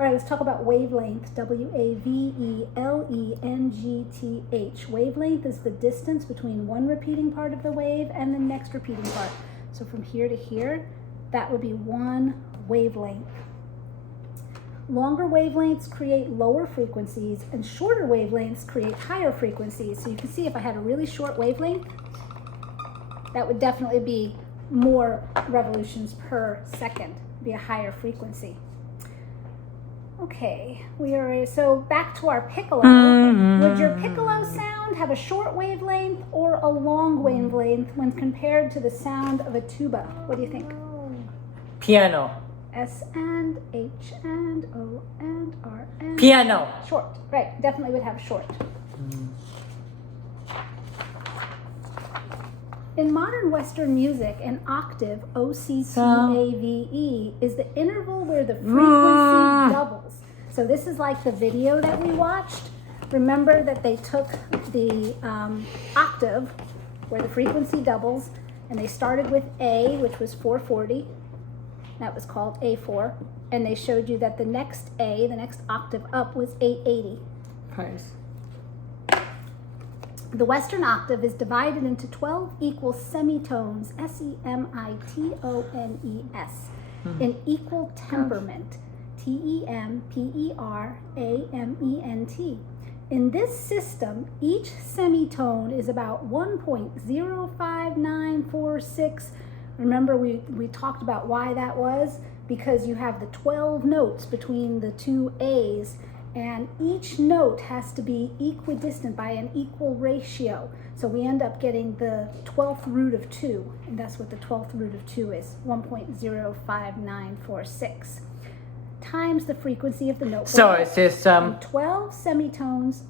All right, let's talk about wavelength. W-A-V-E-L-E-N-G-T-H. Wavelength is the distance between one repeating part of the wave and the next repeating part. So from here to here, that would be one wavelength. Longer wavelengths create lower frequencies and shorter wavelengths create higher frequencies. So you can see if I had a really short wavelength, that would definitely be more revolutions per second, be a higher frequency. Okay, so back to our piccolo. Would your piccolo sound have a short wavelength or a long wavelength when compared to the sound of a tuba? What do you think? Piano. S and H and O and R and Piano. Short, right, definitely would have short. In modern Western music, an octave, O-C-T-A-V-E, is the interval where the frequency doubles. So this is like the video that we watched. Remember that they took the octave, where the frequency doubles, and they started with A, which was 440. That was called A4. And they showed you that the next A, the next octave up, was 880. Nice. The Western octave is divided into 12 equal semitones, S-E-M-I-T-O-N-E-S, in equal temperament, T-E-M-P-E-R-A-M-E-N-T. In this system, each semitone is about 1.05946. Remember we talked about why that was? Because you have the 12 notes between the two A's, and each note has to be equidistant by an equal ratio. So we end up getting the 12th root of 2, and that's what the 12th root of 2 is, 1.05946, times the frequency of the note. So it's just 12 semitones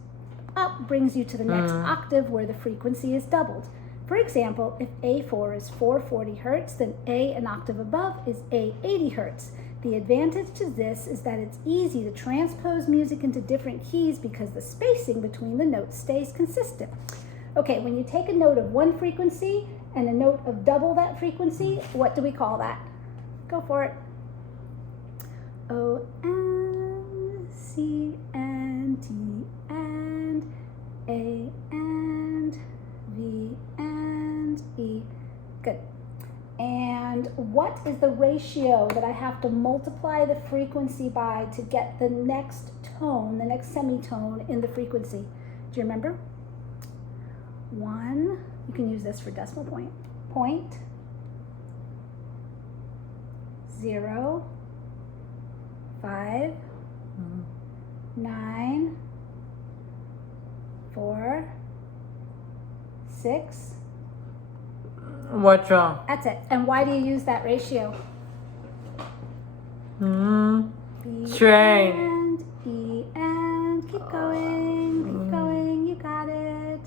up brings you to the next octave where the frequency is doubled. For example, if A4 is 440 hertz, then A, an octave above, is A80 hertz. The advantage to this is that it's easy to transpose music into different keys because the spacing between the notes stays consistent. Okay, when you take a note of one frequency and a note of double that frequency, what do we call that? Go for it. O and C and T and A and V and E. Good. And what is the ratio that I have to multiply the frequency by to get the next tone, the next semitone in the frequency? Do you remember? 1, you can use this for decimal point, 0, 5, 9, 4, 6. What's wrong? That's it. And why do you use that ratio? B Strange. and E and keep going, you got it.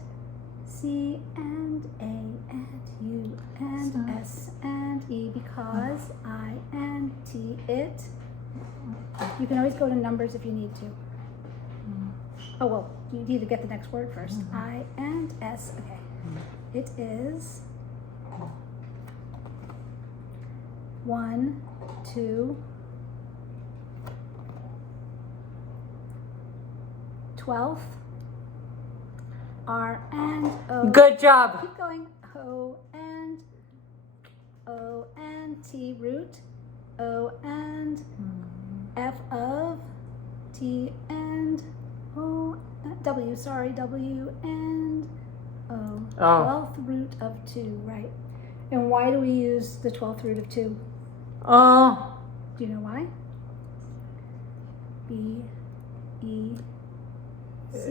C and A and U and S and E because I and T it. You can always go to numbers if you need to. Oh well, you need to get the next word first. I and S. Okay. It is 1, 2, 12th, R and O. Good job. Keep going. O and T root. O and F of T and O. W. Sorry, W and O. 12th root of 2. Right. And why do we use the 12th root of 2? Oh. Do you know why? B, E, C,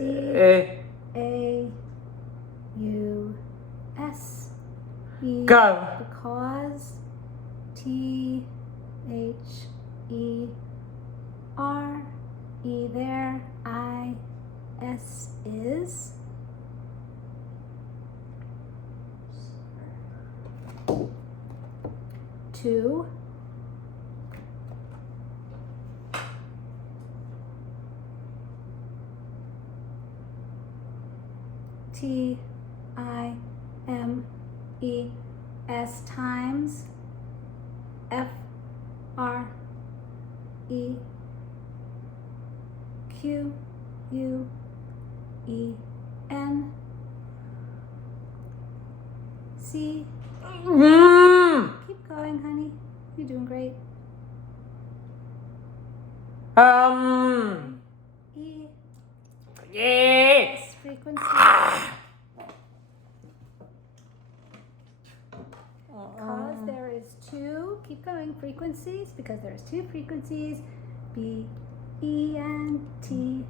A, U, S, E. Go. Because T, H, E, R, E there, I, S is 2. T, I, M, E, S times F, R, E, Q, U, E, N, C. Keep going, honey. You're doing great. E, Yeah. S frequency. Because there is two, keep going, frequencies, because there's two frequencies, B, E, and T,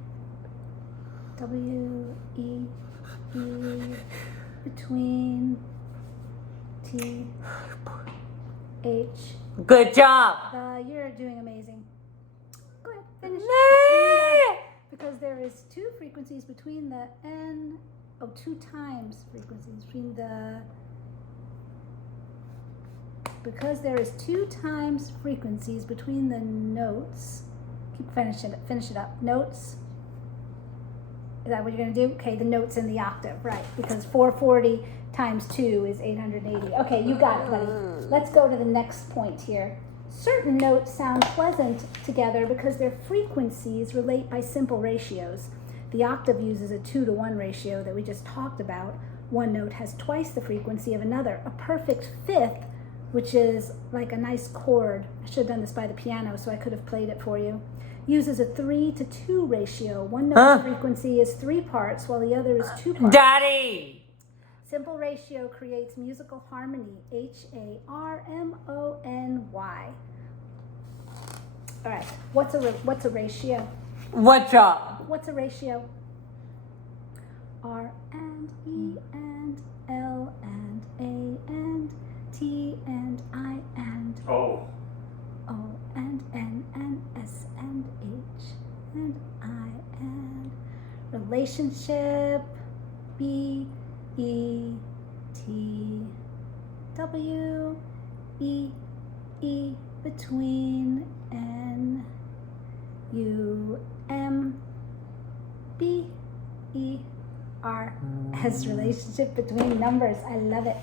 W, E, E, between T, H. Good job. You're doing amazing. Go ahead, finish. Because there is two frequencies between the N, two times frequencies between the, because there is two times frequencies between the notes. Finish it up. Notes. Is that what you're going to do? Okay, the notes in the octave, right? Because 440 times 2 is 880. Okay, you got it, buddy. Let's go to the next point here. Certain notes sound pleasant together because their frequencies relate by simple ratios. The octave uses a 2-to-1 ratio that we just talked about. One note has twice the frequency of another. A perfect fifth, which is like a nice chord. I should have done this by the piano so I could have played it for you. Uses a 3-to-2 ratio. One note's frequency is 3 parts while the other is 2 parts. Daddy. Simple ratio creates musical harmony. Harmony. All right. What's a ratio? What's up? What's a ratio? R and E and L and A and T and I and Oh. O and N and S and H and I and relationship B E T W E E between N U M B E R as relationship between numbers. I love it.